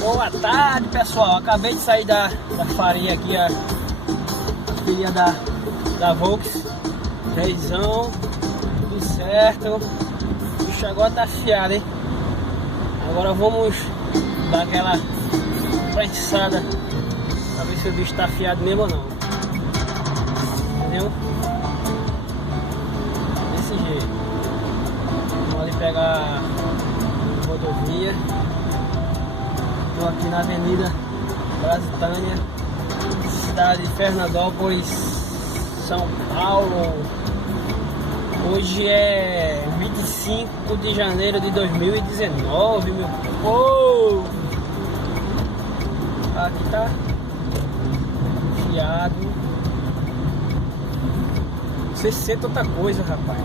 Boa tarde, pessoal. Acabei de sair da farinha aqui, a filha da Volks. Reizão, tudo certo. O bicho agora tá afiado, hein? Agora vamos dar aquela prensada pra ver se o bicho tá afiado mesmo ou não. Entendeu? Desse jeito. Vamos ali pegar a rodovia. Estou aqui na Avenida Brasitânia, cidade de Fernandópolis, São Paulo. Hoje é 25 de janeiro de 2019, meu povo. Aqui tá fiado. Não sei se senta outra coisa, rapaz.